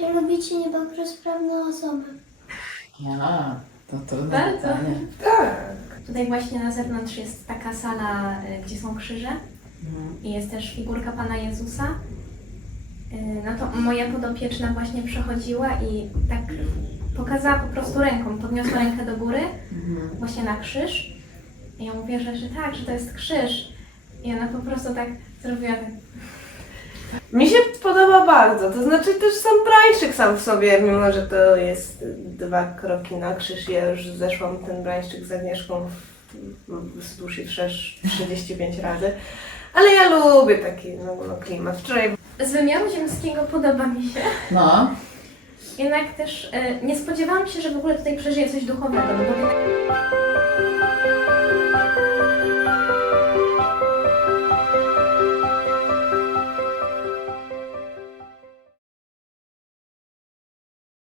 Czy lubicie niepełnosprawne osoby? Ja, to trudne Bardzo. pytanie. Tak. Tutaj właśnie na zewnątrz jest taka sala, y, gdzie są krzyże Mhm. i jest też figurka Pana Jezusa. Y, No to moja podopieczna właśnie przechodziła i tak pokazała po prostu ręką, podniosła rękę do góry, Mhm. właśnie na krzyż. I ja mówię, że, że tak, że to jest krzyż. I ona po prostu tak zrobiła tak. Mi się podoba bardzo, to znaczy też sam brańszczyk sam w sobie, mimo że to jest dwa kroki na krzyż, ja już zeszłam ten brańszczyk z Agnieszką w- wzdłuż i wszerz 35 razy, ale ja lubię taki no, no, klimat. Wczoraj Z wymiaru ziemskiego podoba mi się. No, Jednak też y, nie spodziewałam się, że w ogóle tutaj przeżyje coś duchowego, bo